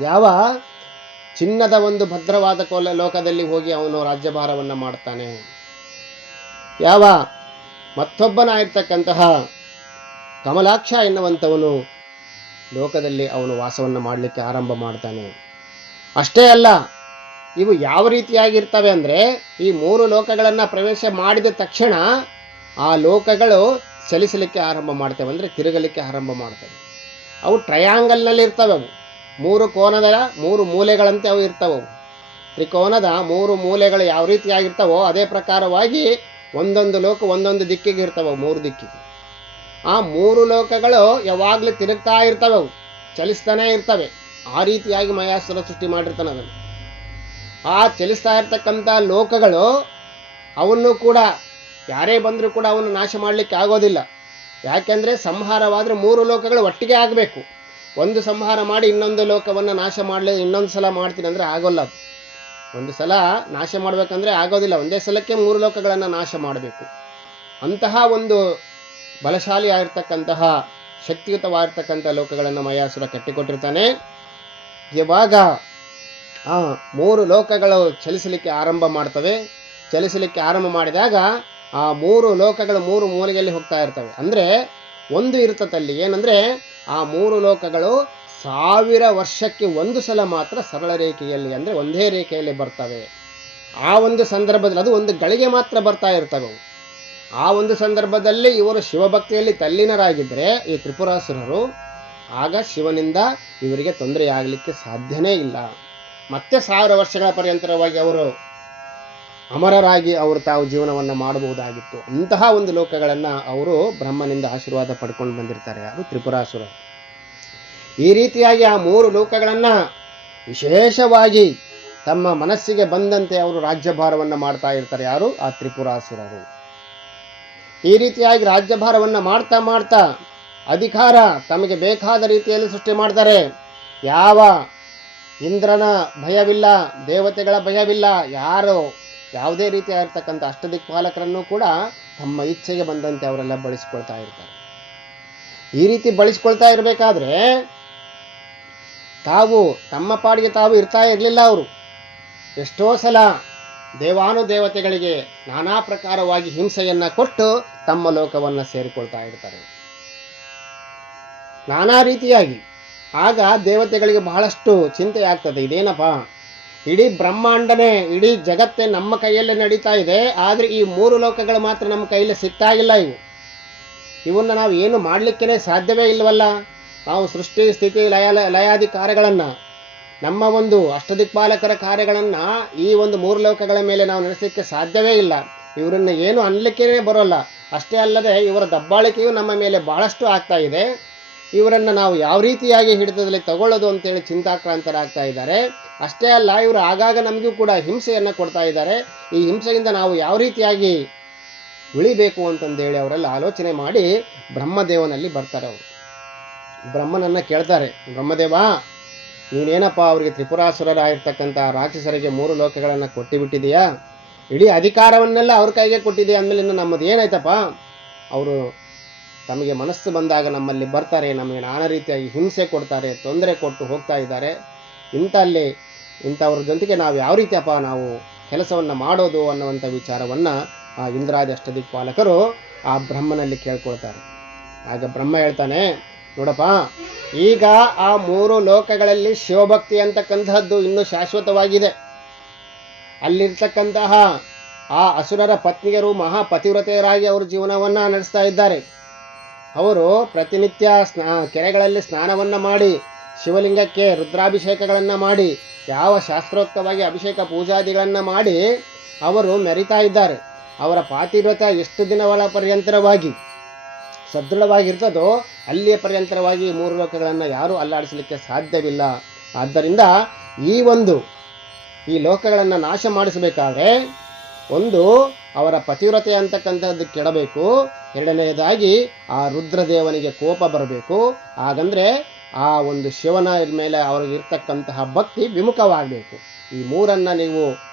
ಯಾವ ಚಿನ್ನದ ಒಂದು ಭದ್ರವಾದ ಕೋಲ ಲೋಕದಲ್ಲಿ ಹೋಗಿ ಅವನು ರಾಜ್ಯಭಾರವನ್ನು ಮಾಡ್ತಾನೆ. ಯಾವ ಮತ್ತೊಬ್ಬನಾಗಿರ್ತಕ್ಕಂತಹ ಕಮಲಾಕ್ಷ ಎನ್ನುವಂಥವನು ಲೋಕದಲ್ಲಿ ಅವನು ವಾಸವನ್ನು ಮಾಡಲಿಕ್ಕೆ ಆರಂಭ ಮಾಡ್ತಾನೆ. ಅಷ್ಟೇ ಅಲ್ಲ, ಇವು ಯಾವ ರೀತಿಯಾಗಿರ್ತವೆ ಅಂದರೆ, ಈ ಮೂರು ಲೋಕಗಳನ್ನು ಪ್ರವೇಶ ಮಾಡಿದ ತಕ್ಷಣ ಆ ಲೋಕಗಳು ಚಲಿಸಲಿಕ್ಕೆ ಆರಂಭ ಮಾಡ್ತವೆ ಅಂದರೆ ತಿರುಗಲಿಕ್ಕೆ ಆರಂಭ ಮಾಡ್ತವೆ. ಅವು ಟ್ರಯಾಂಗಲ್ನಲ್ಲಿ ಇರ್ತವೆ ಅವು. ಮೂರು ಕೋನದ, ಮೂರು ಮೂಲೆಗಳಂತೆ ಅವು ಇರ್ತವೆ ತ್ರಿಕೋನದ ಮೂರು ಮೂಲೆಗಳು ಯಾವ ರೀತಿಯಾಗಿರ್ತವೋ ಅದೇ ಪ್ರಕಾರವಾಗಿ ಒಂದೊಂದು ಲೋಕ ಒಂದೊಂದು ದಿಕ್ಕಿಗೆ ಇರ್ತವೆ ಮೂರು ದಿಕ್ಕಿಗೆ. ಆ ಮೂರು ಲೋಕಗಳು ಯಾವಾಗಲೂ ತಿರುಗ್ತಾ ಇರ್ತವೆ ಅವು ಚಲಿಸ್ತಾನೇ ಇರ್ತವೆ. ಆ ರೀತಿಯಾಗಿ ಮಯಾಸುರ ಸೃಷ್ಟಿ ಮಾಡಿರ್ತಾನೆ ಅದನ್ನು. ಆ ಚಲಿಸ್ತಾ ಇರ್ತಕ್ಕಂಥ ಲೋಕಗಳು, ಅವನ್ನು ಕೂಡ, ಯಾರೇ ಬಂದರೂ ಕೂಡ ಅವನ್ನು ನಾಶ ಮಾಡಲಿಕ್ಕೆ ಆಗೋದಿಲ್ಲ. ಯಾಕೆಂದರೆ ಸಂಹಾರವಾದರೆ ಮೂರು ಲೋಕಗಳು ಒಟ್ಟಿಗೆ ಆಗಬೇಕು. ಒಂದು ಸಂಹಾರ ಮಾಡಿ ಇನ್ನೊಂದು ಲೋಕವನ್ನು ನಾಶ ಮಾಡಲಿ, ಇನ್ನೊಂದು ಸಲ ಮಾಡ್ತೀನಿ ಅಂದರೆ ಆಗೋಲ್ಲ ಅದು. ಒಂದು ಸಲ ನಾಶ ಮಾಡಬೇಕಂದ್ರೆ ಆಗೋದಿಲ್ಲ. ಒಂದೇ ಸಲಕ್ಕೆ ಮೂರು ಲೋಕಗಳನ್ನು ನಾಶ ಮಾಡಬೇಕು. ಅಂತಹ ಒಂದು ಬಲಶಾಲಿ ಆಗಿರ್ತಕ್ಕಂತಹ ಶಕ್ತಿಯುತವಾಗಿರ್ತಕ್ಕಂಥ ಲೋಕಗಳನ್ನು ಮಯಾಸುರ ಕಟ್ಟಿಕೊಟ್ಟಿರ್ತಾನೆ. ಇವಾಗ, ಆ ಮೂರು ಲೋಕಗಳು ಚಲಿಸಲಿಕ್ಕೆ ಆರಂಭ ಮಾಡ್ತವೆ. ಚಲಿಸಲಿಕ್ಕೆ ಆರಂಭ ಮಾಡಿದಾಗ, ಆ ಮೂರು ಲೋಕಗಳು ಮೂರು ಮೂಲೆಯಲ್ಲಿ ಹೋಗ್ತಾ ಇರ್ತವೆ. ಅಂದರೆ, ಒಂದು ಇರ್ತದಲ್ಲಿ ಏನಂದ್ರೆ, ಆ ಮೂರು ಲೋಕಗಳು ಸಾವಿರ ವರ್ಷಕ್ಕೆ ಒಂದು ಸಲ ಮಾತ್ರ ಸರಳ ರೇಖೆಯಲ್ಲಿ, ಅಂದರೆ ಒಂದೇ ರೇಖೆಯಲ್ಲಿ ಬರ್ತವೆ. ಆ ಒಂದು ಸಂದರ್ಭದಲ್ಲಿ ಅದು ಒಂದು ಗಳಿಗೆ ಮಾತ್ರ ಬರ್ತಾ ಇರ್ತವೆ. ಆ ಒಂದು ಸಂದರ್ಭದಲ್ಲಿ ಇವರು ಶಿವಭಕ್ತಿಯಲ್ಲಿ ತಲ್ಲೀನರಾಗಿದ್ದರೆ ಈ ತ್ರಿಪುರಾಸುರರು, ಆಗ ಶಿವನಿಂದ ಇವರಿಗೆ ತೊಂದರೆಯಾಗಲಿಕ್ಕೆ ಸಾಧ್ಯನೇ ಇಲ್ಲ. ಮತ್ತೆ ಸಾವಿರ ವರ್ಷಗಳ ಪರ್ಯಂತರವಾಗಿ ಅವರು ಅಮರರಾಗಿ ಅವರು ತಾವು ಜೀವನವನ್ನು ಮಾಡಬಹುದಾಗಿತ್ತು. ಅಂತಹ ಒಂದು ಲೋಕಗಳನ್ನು ಅವರು ಬ್ರಹ್ಮನಿಂದ ಆಶೀರ್ವಾದ ಪಡ್ಕೊಂಡು ಬಂದಿರ್ತಾರೆ, ಯಾರು? ತ್ರಿಪುರಾಸುರ ಈ ರೀತಿಯಾಗಿ ಆ ಮೂರು ಲೋಕಗಳನ್ನು ವಿಶೇಷವಾಗಿ ತಮ್ಮ ಮನಸ್ಸಿಗೆ ಬಂದಂತೆ ಅವರು ರಾಜ್ಯಭಾರವನ್ನು ಮಾಡ್ತಾ ಇರ್ತಾರೆ, ಯಾರು? ಆ ತ್ರಿಪುರಾಸುರರು. ಈ ರೀತಿಯಾಗಿ ರಾಜ್ಯಭಾರವನ್ನು ಮಾಡ್ತಾ ಮಾಡ್ತಾ ಅಧಿಕಾರ ತಮಗೆ ಬೇಕಾದ ರೀತಿಯಲ್ಲಿ ಸೃಷ್ಟಿ ಮಾಡ್ತಾರೆ. ಯಾವ ಇಂದ್ರನ ಭಯವಿಲ್ಲ, ದೇವತೆಗಳ ಭಯವಿಲ್ಲ, ಯಾರು ಯಾವುದೇ ರೀತಿಯಾಗಿರ್ತಕ್ಕಂಥ ಅಷ್ಟದಿಕ್ಪಾಲಕರನ್ನು ಕೂಡ ತಮ್ಮ ಇಚ್ಛೆಗೆ ಬಂದಂತೆ ಅವರೆಲ್ಲ ಬಳಸ್ಕೊಳ್ತಾ ಇರ್ತಾರೆ. ಈ ರೀತಿ ಬಳಸ್ಕೊಳ್ತಾ ಇರಬೇಕಾದ್ರೆ ತಾವು ತಮ್ಮ ಪಾಡಿಗೆ ತಾವು ಇರ್ತಾ ಇರಲಿಲ್ಲ ಅವರು. ಎಷ್ಟೋ ಸಲ ದೇವಾನುದೇವತೆಗಳಿಗೆ ನಾನಾ ಪ್ರಕಾರವಾಗಿ ಹಿಂಸೆಯನ್ನ ಕೊಟ್ಟು ತಮ್ಮ ಲೋಕವನ್ನು ಸೇರಿಕೊಳ್ತಾ ಇರ್ತಾರೆ. ನಾನಾ ರೀತಿಯಾಗಿ ಆಗ ದೇವತೆಗಳಿಗೆ ಬಹಳಷ್ಟು ಚಿಂತೆ ಆಗ್ತದೆ ಇದೇನಪ್ಪ? ಇಡೀ ಬ್ರಹ್ಮಾಂಡನೇ, ಇಡೀ ಜಗತ್ತೇ ನಮ್ಮ ಕೈಯಲ್ಲೇ ನಡೀತಾ ಇದೆ. ಆದರೆ ಈ ಮೂರು ಲೋಕಗಳು ಮಾತ್ರ ನಮ್ಮ ಕೈಯಲ್ಲಿ ಸಿಗ್ತಾ ಇಲ್ಲ ಇವು. ಇವನ್ನ ನಾವು ಏನು ಮಾಡಲಿಕ್ಕೇ ಸಾಧ್ಯವೇ ಇಲ್ಲವಲ್ಲ ನಾವು ಸೃಷ್ಟಿ, ಸ್ಥಿತಿ, ಲಯ ಲಯಾದಿ ಕಾರ್ಯಗಳನ್ನು ನಮ್ಮ ಒಂದು ಅಷ್ಟದಿಕ್ಪಾಲಕರ ಕಾರ್ಯಗಳನ್ನು ಈ ಒಂದು ಮೂರು ಲೋಕಗಳ ಮೇಲೆ ನಾವು ನಡೆಸಲಿಕ್ಕೆ ಸಾಧ್ಯವೇ ಇಲ್ಲ. ಇವರನ್ನು ಏನು ಅನ್ಲಿಕ್ಕೇ ಬರೋಲ್ಲ. ಅಷ್ಟೇ ಅಲ್ಲದೆ ಇವರ ದಬ್ಬಾಳಿಕೆಯು ನಮ್ಮ ಮೇಲೆ ಬಹಳಷ್ಟು ಆಗ್ತಾ ಇದೆ. ಇವರನ್ನು ನಾವು ಯಾವ ರೀತಿಯಾಗಿ ಹಿಡಿತದಲ್ಲಿ ತಗೊಳ್ಳೋದು ಅಂತೇಳಿ ಚಿಂತಾಕ್ರಾಂತರಾಗ್ತಾ ಇದ್ದಾರೆ. ಅಷ್ಟೇ ಅಲ್ಲ, ಇವರು ಆಗಾಗ ನಮಗೂ ಕೂಡ ಹಿಂಸೆಯನ್ನು ಕೊಡ್ತಾ ಇದ್ದಾರೆ. ಈ ಹಿಂಸೆಯಿಂದ ನಾವು ಯಾವ ರೀತಿಯಾಗಿ ಉಳಿಬೇಕು ಅಂತಂದೇಳಿ ಅವರೆಲ್ಲ ಆಲೋಚನೆ ಮಾಡಿ ಬ್ರಹ್ಮದೇವನಲ್ಲಿ ಬರ್ತಾರೆ ಅವರು. ಬ್ರಹ್ಮನನ್ನ ಕೇಳ್ತಾರೆ, ಬ್ರಹ್ಮದೇವ ನೀನೇನಪ್ಪ ಅವರಿಗೆ ತ್ರಿಪುರಾಸುರರಾಗಿರ್ತಕ್ಕಂಥ ರಾಕ್ಷಸರಿಗೆ ಮೂರು ಲೋಕಗಳನ್ನು ಕೊಟ್ಟಿಬಿಟ್ಟಿದೆಯಾ? ಇಡೀ ಅಧಿಕಾರವನ್ನೆಲ್ಲ ಅವ್ರ ಕೈಗೆ ಕೊಟ್ಟಿದೆಯಾ ಅಂದಮೇಲೆ ನಮ್ಮದು ಏನಾಯ್ತಪ್ಪ? ಅವರು ತಮಗೆ ಮನಸ್ಸು ಬಂದಾಗ ನಮ್ಮಲ್ಲಿ ಬರ್ತಾರೆ, ನಮಗೆ ನಾನಾ ರೀತಿಯಾಗಿ ಹಿಂಸೆ ಕೊಡ್ತಾರೆ, ತೊಂದರೆ ಕೊಟ್ಟು ಹೋಗ್ತಾ ಇದ್ದಾರೆ. ಇಂಥಲ್ಲಿ ಇಂಥವ್ರ ಜೊತೆಗೆ ನಾವು ಯಾವ ರೀತಿಯಪ್ಪ ನಾವು ಕೆಲಸವನ್ನು ಮಾಡೋದು ಅನ್ನುವಂಥ ವಿಚಾರವನ್ನು ಆ ಇಂದ್ರಾದಿ ಅಷ್ಟದಿಕ್ಪಾಲಕರು ಆ ಬ್ರಹ್ಮನಲ್ಲಿ ಕೇಳ್ಕೊಳ್ತಾರೆ. ಆಗ ಬ್ರಹ್ಮ ಹೇಳ್ತಾನೆ ನೋಡಪ್ಪ, ಈಗ ಆ ಮೂರು ಲೋಕಗಳಲ್ಲಿ ಶಿವಭಕ್ತಿ ಅಂತಕ್ಕಂತಹದ್ದು ಇನ್ನೂ ಶಾಶ್ವತವಾಗಿದೆ. ಅಲ್ಲಿರ್ತಕ್ಕಂತಹ ಆ ಅಸುರರ ಪತ್ನಿಯರು ಮಹಾಪತಿವ್ರತೆಯರಾಗಿ ಅವರು ಜೀವನವನ್ನ ನಡೆಸ್ತಾ ಇದ್ದಾರೆ. ಅವರು ಪ್ರತಿನಿತ್ಯ ಸ್ನಾ, ಕೆರೆಗಳಲ್ಲಿ ಸ್ನಾನವನ್ನು ಮಾಡಿ, ಶಿವಲಿಂಗಕ್ಕೆ ರುದ್ರಾಭಿಷೇಕಗಳನ್ನು ಮಾಡಿ, ಯಾವ ಶಾಸ್ತ್ರೋಕ್ತವಾಗಿ ಅಭಿಷೇಕ ಪೂಜಾದಿಗಳನ್ನು ಮಾಡಿ ಅವರು ಮೆರಿತಾ ಇದ್ದಾರೆ. ಅವರ ಪಾತಿವ್ರತ ಎಷ್ಟು ದಿನಗಳ ಪರ್ಯಂತರವಾಗಿ? ಸದೃಢವಾಗಿರ್ತದೋ, ಅಲ್ಲಿಯ ಪರ್ಯಂತರವಾಗಿ ಮೂರು ಲೋಕಗಳನ್ನು ಯಾರೂ ಅಲ್ಲಾಡಿಸಲಿಕ್ಕೆ ಸಾಧ್ಯವಿಲ್ಲ. ಆದ್ದರಿಂದ ಈ ಒಂದು, ಈ ಲೋಕಗಳನ್ನು ನಾಶ ಮಾಡಿಸಬೇಕಾದ್ರೆ ಒಂದು, ಅವರ ಪತಿವ್ರತೆ ಅಂತಕ್ಕಂಥದ್ದು ಕೆಡಬೇಕು. ಎರಡನೆಯದಾಗಿ, ಆ ರುದ್ರದೇವನಿಗೆ ಕೋಪ ಬರಬೇಕು. ಹಾಗಂದರೆ ಆ ಒಂದು ಶಿವನ ಮೇಲೆ ಅವ್ರಿಗೆ ಇರ್ತಕ್ಕಂತಹ ಭಕ್ತಿ ವಿಮುಖವಾಗಬೇಕು. ಈ ಮೂರನ್ನು ನೀವು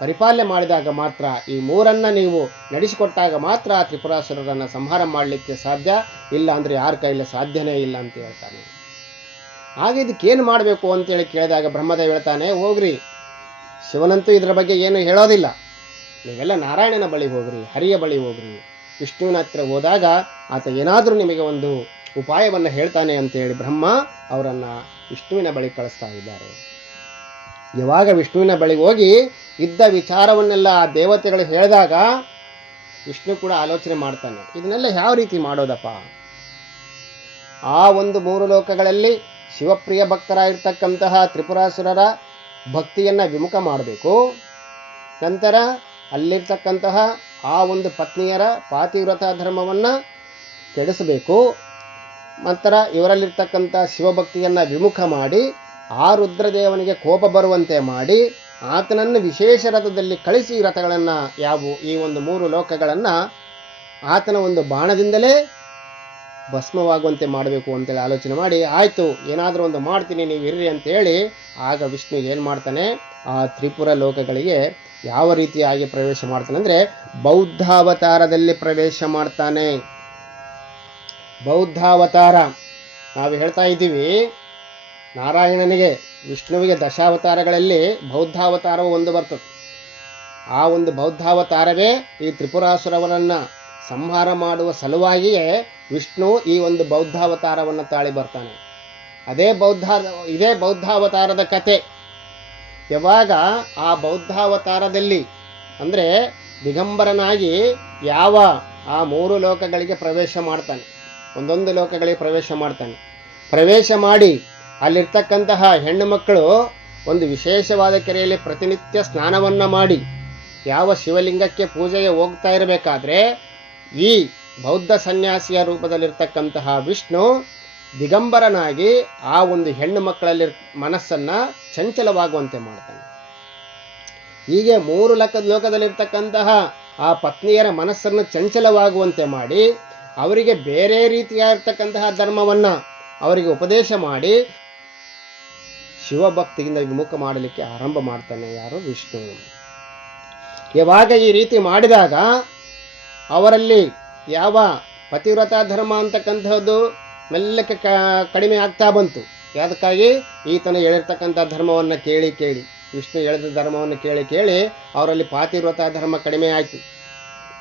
ಪರಿಪಾಲನೆ ಮಾಡಿದಾಗ ಮಾತ್ರ ಈ ಮೂರನ್ನ ನೀವು ನಡೆಸಿಕೊಟ್ಟಾಗ ಮಾತ್ರ ತ್ರಿಪುರಾಸುರರನ್ನು ಸಂಹಾರ ಮಾಡಲಿಕ್ಕೆ ಸಾಧ್ಯ. ಇಲ್ಲ ಅಂದರೆ ಯಾರ ಕೈಯಲ್ಲಿ ಸಾಧ್ಯನೇ ಇಲ್ಲ ಅಂತ ಹೇಳ್ತಾನೆ. ಹಾಗೆ ಇದಕ್ಕೇನು ಮಾಡಬೇಕು ಅಂತೇಳಿ ಕೇಳಿದಾಗ ಬ್ರಹ್ಮದೇವ್ ಹೇಳ್ತಾನೆ, ಹೋಗ್ರಿ. ಶಿವನಂತೂ ಇದರ ಬಗ್ಗೆ ಏನು ಹೇಳೋದಿಲ್ಲ. ನೀವೆಲ್ಲ ನಾರಾಯಣನ ಬಳಿ ಹೋಗ್ರಿ, ಹರಿಯ ಬಳಿ ಹೋಗ್ರಿ. ವಿಷ್ಣುವಿನ ಹತ್ರ ಹೋದಾಗ ಆತ ಏನಾದರೂ ನಿಮಗೆ ಒಂದು ಉಪಾಯವನ್ನು ಹೇಳ್ತಾನೆ ಅಂತೇಳಿ ಬ್ರಹ್ಮ ಅವರನ್ನು ವಿಷ್ಣುವಿನ ಬಳಿ ಕಳಿಸ್ತಾ ಇದ್ದಾರೆ. ಯಾವಾಗ ವಿಷ್ಣುವಿನ ಬಳಿಗೆ ಹೋಗಿ ಇದ್ದ ವಿಚಾರವನ್ನೆಲ್ಲ ಆ ದೇವತೆಗಳು ಹೇಳಿದಾಗ ವಿಷ್ಣು ಕೂಡ ಆಲೋಚನೆ ಮಾಡ್ತಾನೆ. ಇದನ್ನೆಲ್ಲ ಯಾವ ರೀತಿ ಮಾಡೋದಪ್ಪ? ಆ ಒಂದು ಮೂರು ಲೋಕಗಳಲ್ಲಿ ಶಿವಪ್ರಿಯ ಭಕ್ತರಾಗಿರ್ತಕ್ಕಂತಹ ತ್ರಿಪುರಾಸುರರ ಭಕ್ತಿಯನ್ನು ವಿಮುಖ ಮಾಡಬೇಕು. ನಂತರ ಅಲ್ಲಿರ್ತಕ್ಕಂತಹ ಆ ಒಂದು ಪತ್ನಿಯರ ಪಾತಿವ್ರತ ಧರ್ಮವನ್ನು ಕೆಡಿಸಬೇಕು. ನಂತರ ಇವರಲ್ಲಿರ್ತಕ್ಕಂಥ ಶಿವಭಕ್ತಿಯನ್ನು ವಿಮುಖ ಮಾಡಿ ಆ ರುದ್ರದೇವನಿಗೆ ಕೋಪ ಬರುವಂತೆ ಮಾಡಿ ಆತನನ್ನು ವಿಶೇಷ ರಥದಲ್ಲಿ ಕಳಿಸಿ ರಥಗಳನ್ನು ಯಾವುವು ಈ ಒಂದು ಮೂರು ಲೋಕಗಳನ್ನು ಆತನ ಒಂದು ಬಾಣದಿಂದಲೇ ಭಸ್ಮವಾಗುವಂತೆ ಮಾಡಬೇಕು ಅಂತೇಳಿ ಆಲೋಚನೆ ಮಾಡಿ, ಆಯಿತು, ಏನಾದರೂ ಒಂದು ಮಾಡ್ತೀನಿ, ನೀವು ಇರ್ರಿ ಅಂತೇಳಿ ಆಗ ವಿಷ್ಣು ಏನು ಮಾಡ್ತಾನೆ, ಆ ತ್ರಿಪುರ ಲೋಕಗಳಿಗೆ ಯಾವ ರೀತಿಯಾಗಿ ಪ್ರವೇಶ ಮಾಡ್ತಾನೆ ಅಂದರೆ ಬೌದ್ಧಾವತಾರದಲ್ಲಿ ಪ್ರವೇಶ ಮಾಡ್ತಾನೆ. ಬೌದ್ಧಾವತಾರ, ನಾವು ಹೇಳ್ತಾ ಇದ್ದೀವಿ ನಾರಾಯಣನಿಗೆ, ವಿಷ್ಣುವಿಗೆ ದಶಾವತಾರಗಳಲ್ಲಿ ಬೌದ್ಧಾವತಾರವು ಒಂದು ಬರ್ತದೆ. ಆ ಒಂದು ಬೌದ್ಧಾವತಾರವೇ ಈ ತ್ರಿಪುರಾಸುರವರನ್ನು ಸಂಹಾರ ಮಾಡುವ ಸಲುವಾಗಿಯೇ ವಿಷ್ಣು ಈ ಒಂದು ಬೌದ್ಧಾವತಾರವನ್ನು ತಾಳಿ ಬರ್ತಾನೆ. ಅದೇ ಬೌದ್ಧ, ಇದೇ ಬೌದ್ಧಾವತಾರದ ಕತೆ. ಯಾವಾಗ ಆ ಬೌದ್ಧಾವತಾರದಲ್ಲಿ ಅಂದರೆ ದಿಗಂಬರನಾಗಿ ಯಾವ ಆ ಮೂರು ಲೋಕಗಳಿಗೆ ಪ್ರವೇಶ ಮಾಡ್ತಾನೆ. ಒಂದೊಂದು ಲೋಕಗಳಿಗೆ ಪ್ರವೇಶ ಮಾಡ್ತಾನೆ. ಪ್ರವೇಶ ಮಾಡಿ ಅಲ್ಲಿರ್ತಕ್ಕಂತಹ ಹೆಣ್ಣು ಮಕ್ಕಳು ಒಂದು ವಿಶೇಷವಾದ ಕೆರೆಯಲ್ಲಿ ಪ್ರತಿನಿತ್ಯ ಸ್ನಾನವನ್ನು ಮಾಡಿ ಯಾವ ಶಿವಲಿಂಗಕ್ಕೆ ಪೂಜೆಗೆ ಹೋಗ್ತಾ ಇರಬೇಕಾದ್ರೆ ಈ ಬೌದ್ಧ ಸನ್ಯಾಸಿಯ ರೂಪದಲ್ಲಿರ್ತಕ್ಕಂತಹ ವಿಷ್ಣು ದಿಗಂಬರನಾಗಿ ಆ ಒಂದು ಹೆಣ್ಣು ಮಕ್ಕಳಲ್ಲಿ ಮನಸ್ಸನ್ನು ಚಂಚಲವಾಗುವಂತೆ ಮಾಡ್ತಾನೆ. ಹೀಗೆ ಮೂರು ಲಕ್ಕ ಲೋಕದಲ್ಲಿರ್ತಕ್ಕಂತಹ ಆ ಪತ್ನಿಯರ ಮನಸ್ಸನ್ನು ಚಂಚಲವಾಗುವಂತೆ ಮಾಡಿ ಅವರಿಗೆ ಬೇರೆ ರೀತಿಯಾಗಿರ್ತಕ್ಕಂತಹ ಧರ್ಮವನ್ನು ಅವರಿಗೆ ಉಪದೇಶ ಮಾಡಿ ಶಿವಭಕ್ತಿಯಿಂದ ವಿಮುಖ ಮಾಡಲಿಕ್ಕೆ ಆರಂಭ ಮಾಡ್ತಾನೆ ಯಾರು ವಿಷ್ಣು. ಯಾವಾಗ ಈ ರೀತಿ ಮಾಡಿದಾಗ ಅವರಲ್ಲಿ ಯಾವ ಪತಿವ್ರತ ಧರ್ಮ ಅಂತಕ್ಕಂಥದ್ದು ಮೆಲ್ಲಕ್ಕೆ ಕಡಿಮೆ ಆಗ್ತಾ ಬಂತು. ಅದಕ್ಕಾಗಿ ಈತನ ಹೇಳಿರ್ತಕ್ಕಂಥ ಧರ್ಮವನ್ನು ಕೇಳಿ ಕೇಳಿ. ವಿಷ್ಣು ಹೇಳಿದ ಧರ್ಮವನ್ನು ಕೇಳಿ ಕೇಳಿ ಅವರಲ್ಲಿ ಪಾತಿವ್ರತ ಧರ್ಮ ಕಡಿಮೆ ಆಯಿತು.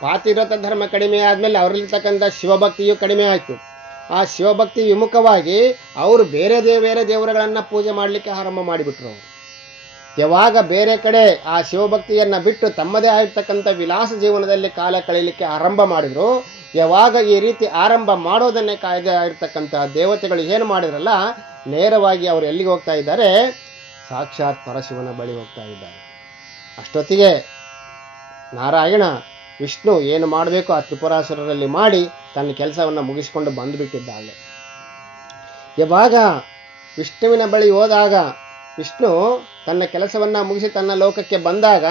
ಪಾತಿವ್ರತ ಧರ್ಮ ಕಡಿಮೆ ಆದಮೇಲೆ ಅವರಲ್ಲಿರ್ತಕ್ಕಂಥ ಶಿವಭಕ್ತಿಯು ಕಡಿಮೆ ಆಯಿತು. ಆ ಶಿವಭಕ್ತಿ ವಿಮುಖವಾಗಿ ಅವರು ಬೇರೆ ದೇವ ಬೇರೆ ದೇವರುಗಳನ್ನು ಪೂಜೆ ಮಾಡಲಿಕ್ಕೆ ಆರಂಭ ಮಾಡಿಬಿಟ್ರು ಅವರು. ಯಾವಾಗ ಬೇರೆ ಕಡೆ ಆ ಶಿವಭಕ್ತಿಯನ್ನು ಬಿಟ್ಟು ತಮ್ಮದೇ ಆಗಿರ್ತಕ್ಕಂಥ ವಿಲಾಸ ಜೀವನದಲ್ಲಿ ಕಾಲ ಕಳೀಲಿಕ್ಕೆ ಆರಂಭ ಮಾಡಿದ್ರು, ಯಾವಾಗ ಈ ರೀತಿ ಆರಂಭ ಮಾಡೋದನ್ನೇ ಕಾಯ್ದೆ ಆಗಿರ್ತಕ್ಕಂಥ ದೇವತೆಗಳು ಏನು ಮಾಡಿದ್ರಲ್ಲ, ನೇರವಾಗಿ ಅವರು ಎಲ್ಲಿಗೆ ಹೋಗ್ತಾ ಇದ್ದಾರೆ? ಸಾಕ್ಷಾತ್ ಪರಶಿವನ ಬಳಿ ಹೋಗ್ತಾ ಇದ್ದಾರೆ. ಅಷ್ಟೊತ್ತಿಗೆ ನಾರಾಯಣ ವಿಷ್ಣು ಏನು ಮಾಡಬೇಕು ಆ ತ್ರಿಪುರಾಸುರರಲ್ಲಿ ಮಾಡಿ ತನ್ನ ಕೆಲಸವನ್ನು ಮುಗಿಸಿಕೊಂಡು ಬಂದುಬಿಟ್ಟಿದ್ದಾಳೆ. ಯಾವಾಗ ವಿಷ್ಣುವಿನ ಬಳಿ ಹೋದಾಗ ವಿಷ್ಣು ತನ್ನ ಕೆಲಸವನ್ನು ಮುಗಿಸಿ ತನ್ನ ಲೋಕಕ್ಕೆ ಬಂದಾಗ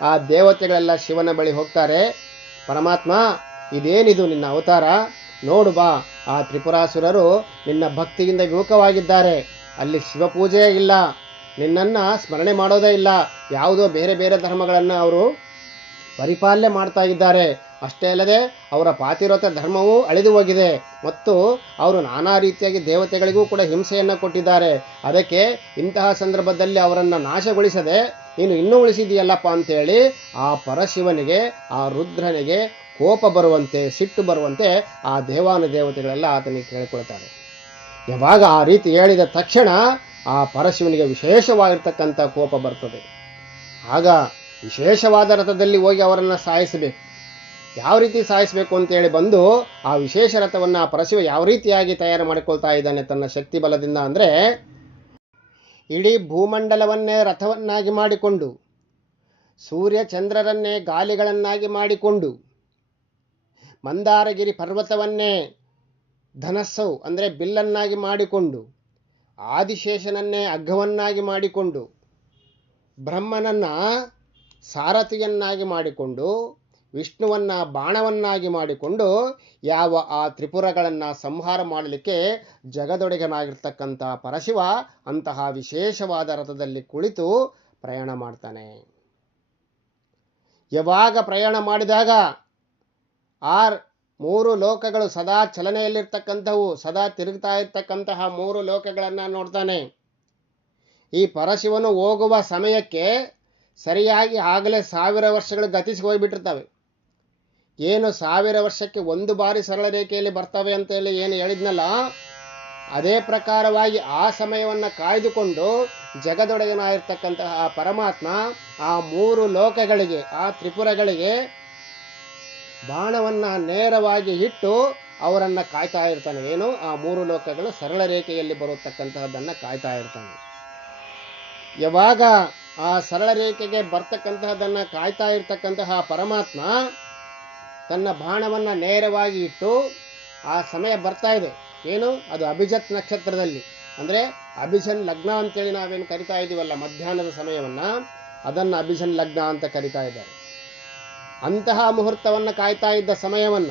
ಆ ದೇವತೆಗಳೆಲ್ಲ ಶಿವನ ಬಳಿ ಹೋಗ್ತಾರೆ. ಪರಮಾತ್ಮ, ಇದೇನಿದು ನಿನ್ನ ಅವತಾರ? ನೋಡು ಬಾ, ಆ ತ್ರಿಪುರಾಸುರರು ನಿನ್ನ ಭಕ್ತಿಯಿಂದ ವಿಮುಖವಾಗಿದ್ದಾರೆ. ಅಲ್ಲಿ ಶಿವಪೂಜೆ ಇಲ್ಲ. ನಿನ್ನನ್ನು ಸ್ಮರಣೆ ಮಾಡೋದೇ ಇಲ್ಲ. ಯಾವುದೋ ಬೇರೆ ಬೇರೆ ಧರ್ಮಗಳನ್ನು ಅವರು ಪರಿಪಾಲನೆ ಮಾಡ್ತಾ ಇದ್ದಾರೆ. ಅಷ್ಟೇ ಅಲ್ಲದೆ ಅವರ ಪಾತಿವ್ರತ ಧರ್ಮವೂ ಅಳಿದು ಹೋಗಿದೆ. ಮತ್ತು ಅವರು ನಾನಾ ರೀತಿಯಾಗಿ ದೇವತೆಗಳಿಗೂ ಕೂಡ ಹಿಂಸೆಯನ್ನು ಕೊಟ್ಟಿದ್ದಾರೆ. ಅದಕ್ಕೆ ಇಂತಹ ಸಂದರ್ಭದಲ್ಲಿ ಅವರನ್ನು ನಾಶಗೊಳಿಸದೆ ನೀನು ಇನ್ನೂ ಉಳಿಸಿದೆಯಲ್ಲಪ್ಪ ಅಂತೇಳಿ ಆ ಪರಶಿವನಿಗೆ, ಆ ರುದ್ರನಿಗೆ ಕೋಪ ಬರುವಂತೆ, ಸಿಟ್ಟು ಬರುವಂತೆ ಆ ದೇವಾನು ದೇವತೆಗಳೆಲ್ಲ ಆತನಿಗೆ ಕೇಳಿಕೊಳ್ತಾರೆ. ಯಾವಾಗ ಆ ರೀತಿ ಹೇಳಿದ ತಕ್ಷಣ ಆ ಪರಶಿವನಿಗೆ ವಿಶೇಷವಾಗಿರ್ತಕ್ಕಂಥ ಕೋಪ ಬರ್ತದೆ. ಆಗ ವಿಶೇಷವಾದ ರಥದಲ್ಲಿ ಹೋಗಿ ಅವರನ್ನು ಸಾಯಿಸಬೇಕು. ಯಾವ ರೀತಿ ಸಾಯಿಸಬೇಕು ಅಂತೇಳಿ ಬಂದು ಆ ವಿಶೇಷ ರಥವನ್ನು ಆ ಪರಶಿವ ಯಾವ ರೀತಿಯಾಗಿ ತಯಾರು ಮಾಡಿಕೊಳ್ತಾ ಇದ್ದಾನೆ ತನ್ನ ಶಕ್ತಿ ಬಲದಿಂದ ಅಂದರೆ ಇಡೀ ಭೂಮಂಡಲವನ್ನೇ ರಥವನ್ನಾಗಿ ಮಾಡಿಕೊಂಡು, ಸೂರ್ಯ ಚಂದ್ರರನ್ನೇ ಗಾಲಿಗಳನ್ನಾಗಿ ಮಾಡಿಕೊಂಡು, ಮಂದಾರಗಿರಿ ಪರ್ವತವನ್ನೇ ಧನಸ್ಸು ಅಂದರೆ ಬಿಲ್ಲನ್ನಾಗಿ ಮಾಡಿಕೊಂಡು, ಆದಿಶೇಷನನ್ನೇ ಅಗ್ಗವನ್ನಾಗಿ ಮಾಡಿಕೊಂಡು ಬ್ರಹ್ಮನನ್ನ ಸಾರಥಿಯನ್ನಾಗಿ ಮಾಡಿಕೊಂಡು, ವಿಷ್ಣುವನ್ನ ಬಾಣವನ್ನಾಗಿ ಮಾಡಿಕೊಂಡು ಯಾವ ಆ ತ್ರಿಪುರಗಳನ್ನು ಸಂಹಾರ ಮಾಡಲಿಕ್ಕೆ ಜಗದೊಡೆಗನಾಗಿರ್ತಕ್ಕಂಥ ಪರಶಿವ ಅಂತಹ ವಿಶೇಷವಾದ ರಥದಲ್ಲಿ ಕುಳಿತು ಪ್ರಯಾಣ ಮಾಡ್ತಾನೆ. ಯಾವಾಗ ಪ್ರಯಾಣ ಮಾಡಿದಾಗ ಆ ಮೂರು ಲೋಕಗಳು ಸದಾ ಚಲನೆಯಲ್ಲಿರ್ತಕ್ಕಂಥವು, ಸದಾ ತಿರುಗ್ತಾ ಇರ್ತಕ್ಕಂತಹ ಮೂರು ಲೋಕಗಳನ್ನು ನೋಡ್ತಾನೆ. ಈ ಪರಶಿವನು ಹೋಗುವ ಸಮಯಕ್ಕೆ ಸರಿಯಾಗಿ ಆಗಲೇ ಸಾವಿರ ವರ್ಷಗಳು ಗತಿಸಿ ಹೋಗಿಬಿಟ್ಟಿರ್ತವೆ ಏನು ಸಾವಿರ ವರ್ಷಕ್ಕೆ ಒಂದು ಬಾರಿ ಸರಳ ರೇಖೆಯಲ್ಲಿ ಬರ್ತವೆ ಅಂತೇಳಿ ಏನು ಹೇಳಿದ್ನಲ್ಲ? ಅದೇ ಪ್ರಕಾರವಾಗಿ ಆ ಸಮಯವನ್ನು ಕಾಯ್ದುಕೊಂಡು ಜಗದೊಡೆಯನಾಗಿರ್ತಕ್ಕಂತಹ ಆ ಪರಮಾತ್ಮ ಆ ಮೂರು ಲೋಕಗಳಿಗೆ, ಆ ತ್ರಿಪುರಗಳಿಗೆ ಬಾಣವನ್ನ ನೇರವಾಗಿ ಇಟ್ಟು ಅವರನ್ನು ಕಾಯ್ತಾ ಇರ್ತಾನೆ. ಏನು? ಆ ಮೂರು ಲೋಕಗಳು ಸರಳ ರೇಖೆಯಲ್ಲಿ ಬರುತ್ತಕ್ಕಂತಹದ್ದನ್ನು ಕಾಯ್ತಾ ಇರ್ತಾನೆ. ಯಾವಾಗ ಆ ಸರಳ ರೇಖೆಗೆ ಬರ್ತಕ್ಕಂತಹದನ್ನು ಕಾಯ್ತಾ ಇರ್ತಕ್ಕಂತಹ ಪರಮಾತ್ಮ ತನ್ನ ಬಾಣವನ್ನ ನೇರವಾಗಿ ಇಟ್ಟು ಆ ಸಮಯ ಬರ್ತಾ ಇದೆ. ಏನು? ಅದು ಅಭಿಜತ್ ನಕ್ಷತ್ರದಲ್ಲಿ. ಅಂದ್ರೆ ಅಭಿಜನ್ ಲಗ್ನ ಅಂತೇಳಿ ನಾವೇನು ಕರಿತಾ ಇದೀವಲ್ಲ, ಮಧ್ಯಾಹ್ನದ ಸಮಯವನ್ನ, ಅದನ್ನ ಅಭಿಜನ್ ಲಗ್ನ ಅಂತ ಕರಿತಾ ಇದ್ದಾರೆ. ಅಂತಹ ಮುಹೂರ್ತವನ್ನು ಕಾಯ್ತಾ ಇದ್ದ ಸಮಯವನ್ನ,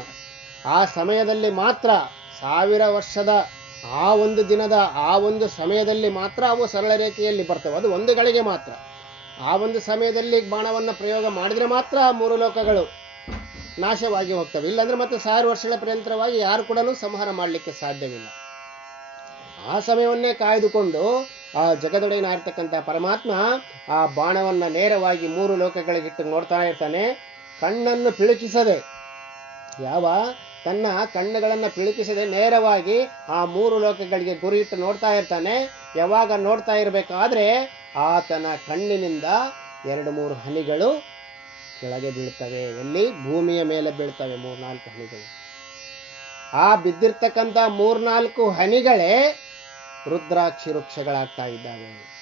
ಆ ಸಮಯದಲ್ಲಿ ಮಾತ್ರ ಸಾವಿರ ವರ್ಷದ ಆ ಒಂದು ದಿನದ ಆ ಒಂದು ಸಮಯದಲ್ಲಿ ಮಾತ್ರ ಅವು ಸರಳ ರೇಖೆಯಲ್ಲಿ ಬರ್ತವೆ. ಅದು ಒಂದು ಗಳಿಗೆ ಮಾತ್ರ. ಆ ಒಂದು ಸಮಯದಲ್ಲಿ ಬಾಣವನ್ನು ಪ್ರಯೋಗ ಮಾಡಿದ್ರೆ ಮಾತ್ರ ಆ ಮೂರು ಲೋಕಗಳು ನಾಶವಾಗಿ ಹೋಗ್ತವೆ. ಇಲ್ಲಾಂದ್ರೆ ಮತ್ತೆ ಸಾವಿರ ವರ್ಷಗಳ ಪರ್ಯಂತರವಾಗಿ ಯಾರು ಕೂಡ ಸಂಹಾರ ಮಾಡಲಿಕ್ಕೆ ಸಾಧ್ಯವಿಲ್ಲ. ಆ ಸಮಯವನ್ನೇ ಕಾಯ್ದುಕೊಂಡು ಆ ಜಗದೊಡೆಯನಾಗಿರ್ತಕ್ಕಂಥ ಪರಮಾತ್ಮ ಆ ಬಾಣವನ್ನ ನೇರವಾಗಿ ಮೂರು ಲೋಕಗಳಿಗಿಟ್ಟು ನೋಡ್ತಾ ಇರ್ತಾನೆ. ಕಣ್ಣನ್ನು ಪಿಳುಕಿಸದೆ, ಯಾವ ತನ್ನ ಕಣ್ಣುಗಳನ್ನು ಪಿಳುಕಿಸದೆ ನೇರವಾಗಿ ಆ ಮೂರು ಲೋಕಗಳಿಗೆ ಗುರಿ ಇಟ್ಟು ನೋಡ್ತಾ ಇರ್ತಾನೆ. ಯಾವಾಗ ನೋಡ್ತಾ ಇರಬೇಕಾದ್ರೆ ಆತನ ಕಣ್ಣಿನಿಂದ ಎರಡು ಮೂರು ಹನಿಗಳು ಕೆಳಗೆ ಬೀಳ್ತವೆ. ಎಲ್ಲಿ? ಭೂಮಿಯ ಮೇಲೆ ಬೀಳ್ತವೆ ಮೂರ್ನಾಲ್ಕು ಹನಿಗಳು. ಆ ಬಿದ್ದಿರ್ತಕ್ಕಂಥ ಮೂರ್ನಾಲ್ಕು ಹನಿಗಳೇ ರುದ್ರಾಕ್ಷಿ ವೃಕ್ಷಗಳಾಗ್ತಾ ಇದ್ದಾವೆ.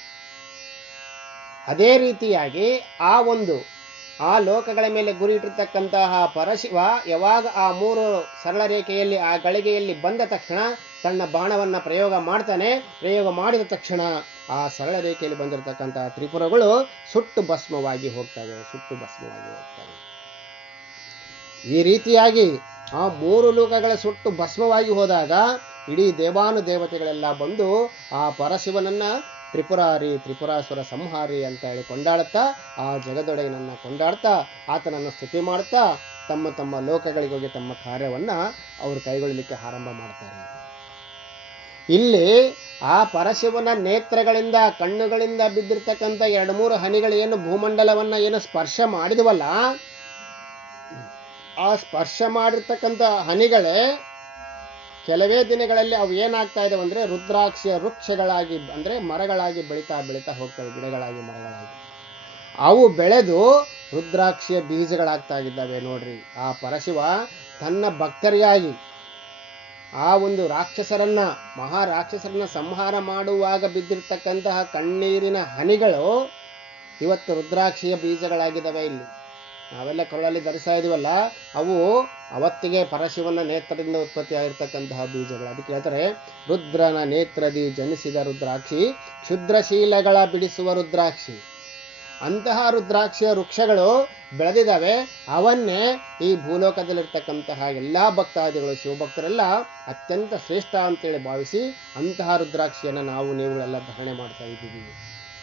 ಅದೇ ರೀತಿಯಾಗಿ ಆ ಒಂದು, ಆ ಲೋಕಗಳ ಮೇಲೆ ಗುರಿ ಇಟ್ಟಿರ್ತಕ್ಕಂತಹ ಪರಶಿವ ಯಾವಾಗ ಆ ಮೂರು ಸರಳ ರೇಖೆಯಲ್ಲಿ ಆ ಗಳಿಗೆಯಲ್ಲಿ ಬಂದ ತಕ್ಷಣ ತನ್ನ ಬಾಣವನ್ನು ಪ್ರಯೋಗ ಮಾಡ್ತಾನೆ. ಪ್ರಯೋಗ ಮಾಡಿದ ತಕ್ಷಣ ಆ ಸರಳ ರೇಖೆಯಲ್ಲಿ ಬಂದಿರತಕ್ಕಂತಹ ತ್ರಿಪುರಗಳು ಸುಟ್ಟು ಭಸ್ಮವಾಗಿ ಹೋಗ್ತವೆ, ಸುಟ್ಟು ಭಸ್ಮವಾಗಿ ಹೋಗ್ತವೆ. ಈ ರೀತಿಯಾಗಿ ಆ ಮೂರು ಲೋಕಗಳ ಸುಟ್ಟು ಭಸ್ಮವಾಗಿ ಹೋದಾಗ ಇಡೀ ದೇವಾನು ದೇವತೆಗಳೆಲ್ಲ ಬಂದು ಆ ಪರಶಿವನನ್ನ ತ್ರಿಪುರಾರಿ, ತ್ರಿಪುರಾಸುರ ಸಂಹಾರಿ ಅಂತ ಹೇಳಿ ಕೊಂಡಾಡ್ತಾ, ಆ ಜಗದೊಡೆಯನ್ನ ಕೊಂಡಾಡ್ತಾ, ಆತನನ್ನು ಸ್ತುತಿ ಮಾಡ್ತಾ, ತಮ್ಮ ತಮ್ಮ ಲೋಕಗಳಿಗೆ ಹೋಗಿ ತಮ್ಮ ಕಾರ್ಯವನ್ನ ಅವರು ಕೈಗೊಳ್ಳಲಿಕ್ಕೆ ಆರಂಭ ಮಾಡ್ತಾರೆ. ಇಲ್ಲಿ ಆ ಪರಶಿವನ ನೇತ್ರಗಳಿಂದ, ಕಣ್ಣುಗಳಿಂದ ಬಿದ್ದಿರ್ತಕ್ಕಂಥ ಎರಡು ಮೂರು ಹನಿಗಳು ಏನು ಭೂಮಂಡಲವನ್ನ ಏನು ಸ್ಪರ್ಶ ಮಾಡಿದವಲ್ಲ, ಆ ಸ್ಪರ್ಶ ಮಾಡಿರ್ತಕ್ಕಂಥ ಹನಿಗಳೇ ಕೆಲವೇ ದಿನಗಳಲ್ಲಿ ಅವು ಏನಾಗ್ತಾ ಇದಾವೆ ಅಂದ್ರೆ ರುದ್ರಾಕ್ಷಿಯ ವೃಕ್ಷಗಳಾಗಿ, ಅಂದ್ರೆ ಮರಗಳಾಗಿ ಬೆಳೀತಾ ಬೆಳೀತಾ ಹೋಗ್ತವೆ, ಗಿಡಗಳಾಗಿ, ಮರಗಳಾಗಿ. ಅವು ಬೆಳೆದು ರುದ್ರಾಕ್ಷಿಯ ಬೀಜಗಳಾಗ್ತಾ ಇದ್ದಾವೆ ನೋಡ್ರಿ. ಆ ಪರಶಿವ ತನ್ನ ಭಕ್ತರಿಗಾಗಿ ಆ ಒಂದು ರಾಕ್ಷಸರನ್ನ, ಮಹಾರಾಕ್ಷಸರನ್ನ ಸಂಹಾರ ಮಾಡುವಾಗ ಬಿದ್ದಿರ್ತಕ್ಕಂತಹ ಕಣ್ಣೀರಿನ ಹನಿಗಳು ಇವತ್ತು ರುದ್ರಾಕ್ಷಿಯ ಬೀಜಗಳಾಗಿದ್ದಾವೆ ಇಲ್ಲಿ. ನಾವೆಲ್ಲ ಕೊರಳಲ್ಲಿ ಧರಿಸ್ತಾ ಇದೀವಲ್ಲ, ಅವು ಅವತ್ತಿಗೆ ಪರಶಿವನ ನೇತ್ರದಿಂದ ಉತ್ಪತ್ತಿ ಆಗಿರ್ತಕ್ಕಂತಹ ಬೀಜಗಳು. ಅದಕ್ಕೆ ಹೇಳ್ತಾರೆ, ರುದ್ರನ ನೇತ್ರದಿ ಜನಿಸಿದ ರುದ್ರಾಕ್ಷಿ ಕ್ಷುದ್ರಶೀಲಗಳ ಬಿಡಿಸುವ ರುದ್ರಾಕ್ಷಿ. ಅಂತಹ ರುದ್ರಾಕ್ಷಿಯ ವೃಕ್ಷಗಳು ಬೆಳೆದಿದ್ದಾವೆ. ಅವನ್ನೇ ಈ ಭೂಲೋಕದಲ್ಲಿರ್ತಕ್ಕಂತಹ ಎಲ್ಲ ಭಕ್ತಾದಿಗಳು, ಶಿವಭಕ್ತರೆಲ್ಲ ಅತ್ಯಂತ ಶ್ರೇಷ್ಠ ಅಂತೇಳಿ ಭಾವಿಸಿ ಅಂತಹ ರುದ್ರಾಕ್ಷಿಯನ್ನು ನಾವು ನೀವುಗಳೆಲ್ಲ ಧಾರಣೆ ಮಾಡ್ತಾ ಇದ್ದೀವಿ.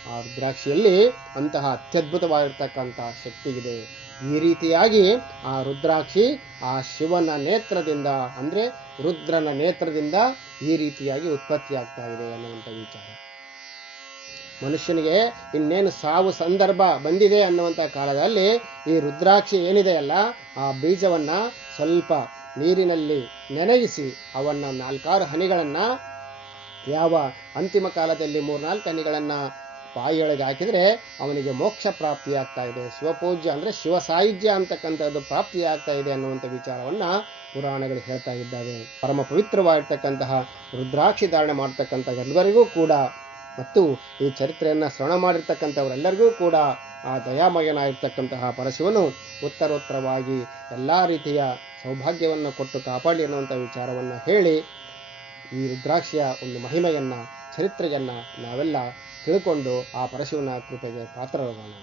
ಆ ರುದ್ರಾಕ್ಷಿಯಲ್ಲಿ ಅಂತಹ ಅತ್ಯದ್ಭುತವಾಗಿರ್ತಕ್ಕಂತಹ ಶಕ್ತಿ ಇದೆ ಈ ರೀತಿಯಾಗಿ ಆ ರುದ್ರಾಕ್ಷಿ ಆ ಶಿವನ ನೇತ್ರದಿಂದ ಅಂದ್ರೆ ರುದ್ರನ ನೇತ್ರದಿಂದ ಈ ರೀತಿಯಾಗಿ ಉತ್ಪತ್ತಿ ಆಗ್ತಾ ಇದೆ ಅನ್ನುವಂಥ ವಿಚಾರ. ಮನುಷ್ಯನಿಗೆ ಇನ್ನೇನು ಸಾವು ಸಂದರ್ಭ ಬಂದಿದೆ ಅನ್ನುವಂಥ ಕಾಲದಲ್ಲಿ ಈ ರುದ್ರಾಕ್ಷಿ ಏನಿದೆಯಲ್ಲ, ಆ ಬೀಜವನ್ನು ಸ್ವಲ್ಪ ನೀರಿನಲ್ಲಿ ನೆನಗಿಸಿ ಅವನ್ನ ನಾಲ್ಕಾರು ಹನಿಗಳನ್ನು ಯಾವ ಅಂತಿಮ ಕಾಲದಲ್ಲಿ ಮೂರ್ನಾಲ್ಕು ಹನಿಗಳನ್ನು ಬಾಯಿಯೊಳಗೆ ಹಾಕಿದರೆ ಅವನಿಗೆ ಮೋಕ್ಷ ಪ್ರಾಪ್ತಿಯಾಗ್ತಾ ಇದೆ. ಶಿವಪೂಜ್ಯ ಅಂದರೆ ಶಿವ ಸಾಹಿತ್ಯ ಅಂತಕ್ಕಂಥದ್ದು ಪ್ರಾಪ್ತಿಯಾಗ್ತಾ ಇದೆ ಅನ್ನುವಂಥ ವಿಚಾರವನ್ನ ಪುರಾಣಗಳು ಹೇಳ್ತಾ ಇದ್ದಾವೆ. ಪರಮ ಪವಿತ್ರವಾಗಿರ್ತಕ್ಕಂತಹ ರುದ್ರಾಕ್ಷಿ ಧಾರಣೆ ಮಾಡ್ತಕ್ಕಂಥ ಎಲ್ಲರಿಗೂ ಕೂಡ ಮತ್ತು ಈ ಚರಿತ್ರೆಯನ್ನು ಶ್ರವಣ ಮಾಡಿರ್ತಕ್ಕಂಥವರೆಲ್ಲರಿಗೂ ಕೂಡ ಆ ದಯಾಮಯನಾಗಿರ್ತಕ್ಕಂತಹ ಪರಶಿವನು ಉತ್ತರೋತ್ತರವಾಗಿ ಎಲ್ಲ ರೀತಿಯ ಸೌಭಾಗ್ಯವನ್ನು ಕೊಟ್ಟು ಕಾಪಾಡಿ ಅನ್ನುವಂಥ ವಿಚಾರವನ್ನು ಹೇಳಿ ಈ ರುದ್ರಾಕ್ಷಿಯ ಒಂದು ಮಹಿಮೆಯನ್ನು, ಚರಿತ್ರೆಯನ್ನು ನಾವೆಲ್ಲ ತಿಳ್ಕೊಂಡು ಆ ಪರಶಿವನ ಕೃಪೆಗೆ ಪಾತ್ರರಾಗೋಣ